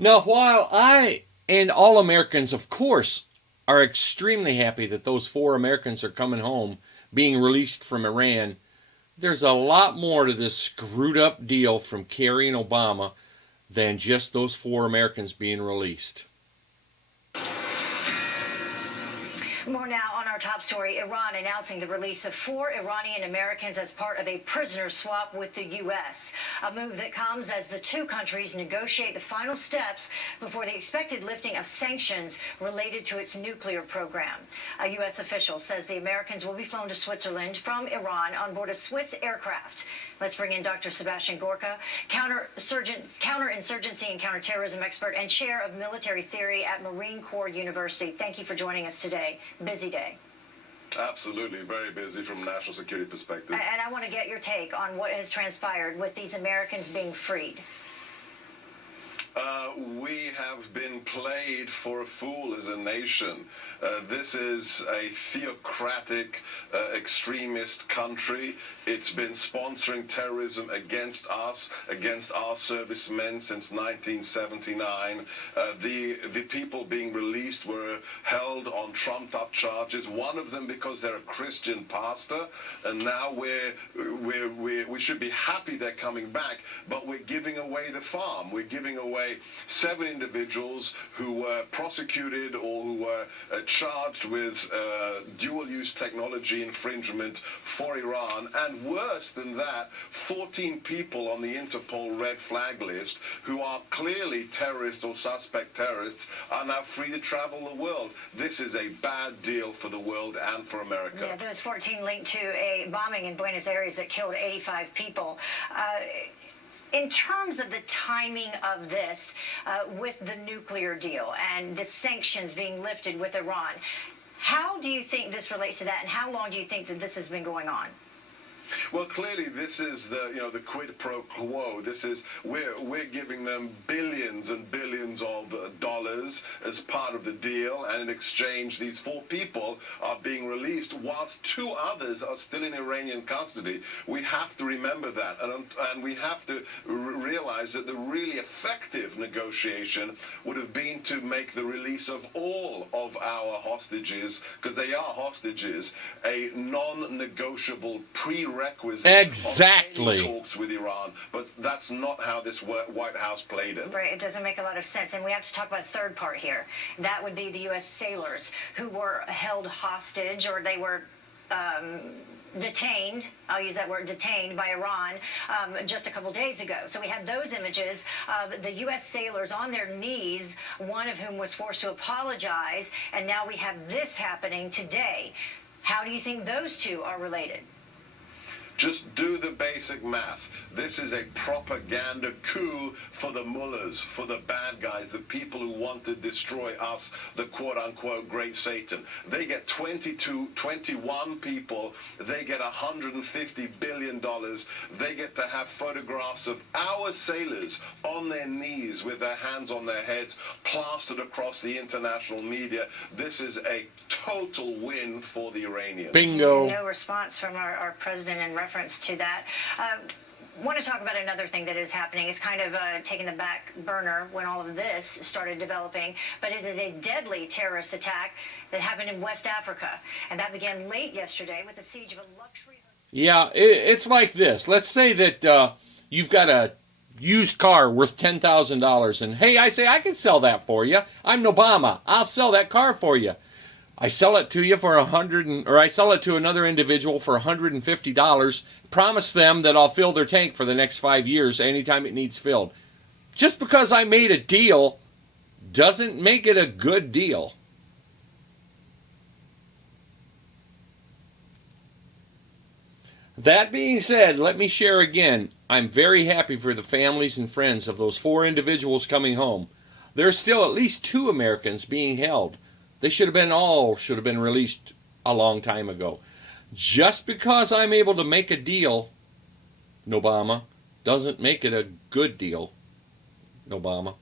Now, while I and all Americans, of course, are extremely happy that those 4 Americans are coming home, being released from Iran, there's a lot more to this screwed up deal from Kerry and Obama than just those 4 Americans being released. More now on our top story. Iran announcing the release of 4 Iranian Americans as part of a prisoner swap with the U.S. A move that comes as the two countries negotiate the final steps before the expected lifting of sanctions related to its nuclear program. A U.S. official says the Americans will be flown to Switzerland from Iran on board a Swiss aircraft. Let's bring in Dr. Sebastian Gorka, counterinsurgency and counterterrorism expert and chair of military theory at Marine Corps University. Thank you for joining us today. Busy day. Absolutely, very busy from a national security perspective. And I want to get your take on what has transpired with these Americans being freed. We have been played for a fool as a nation. This is a theocratic, extremist country. It's been sponsoring terrorism against us, against our servicemen since 1979. The people being released were held on trumped-up charges. One of them because they're a Christian pastor, and now we should be happy they're coming back. But we're giving away the farm. We're giving away 7 individuals who were prosecuted or who were charged with dual-use technology infringement for Iran, and worse than that, 14 people on the Interpol red flag list who are clearly terrorists or suspect terrorists are now free to travel the world. This is a bad deal for the world and for America. Yeah, those 14 linked to a bombing in Buenos Aires that killed 85 people. In terms of the timing of this, with the nuclear deal and the sanctions being lifted with Iran, how do you think this relates to that, and how long do you think that this has been going on? Well, clearly, this is the quid pro quo. This is we're giving them billions and billions of dollars as part of the deal, and in exchange, these 4 people are being released, whilst 2 others are still in Iranian custody. We have to remember that, and we have to realize that the really effective negotiation would have been to make the release of all of our hostages, because they are hostages, a non-negotiable prerequisite. Exactly. Of any talks with Iran, but that's not how this White House played it. Right, it doesn't make a lot of sense. And we have to talk about a third part here. That would be the U.S. sailors who were held hostage, or they were detained, I'll use that word, detained by Iran just a couple days ago. So we had those images of the U.S. sailors on their knees, one of whom was forced to apologize, and now we have this happening today. How do you think those two are related? Just do the basic math. This is a propaganda coup for the mullahs, for the bad guys, the people who want to destroy us, the quote-unquote great Satan. They get 21 people. They get $150 billion. They get to have photographs of our sailors on their knees with their hands on their heads, plastered across the international media. This is a total win for the Iranians. Bingo. No response from our president in reference to that. Want to talk about another thing that is happening. It's kind of taking the back burner when all of this started developing, but it is a deadly terrorist attack that happened in West Africa, and that began late yesterday with the siege of a luxury... Yeah, it's like this. Let's say that you've got a used car worth $10,000, and hey, I say, I can sell that for you. I'm Obama. I'll sell that car for you. I sell it to you for I sell it to another individual for $150. Promise them that I'll fill their tank for the next 5 years anytime it needs filled. Just because I made a deal doesn't make it a good deal. That being said, let me share again. I'm very happy for the families and friends of those 4 individuals coming home. There's still at least 2 Americans being held. They should have been released a long time ago. Just because I'm able to make a deal, Obama, doesn't make it a good deal, Obama.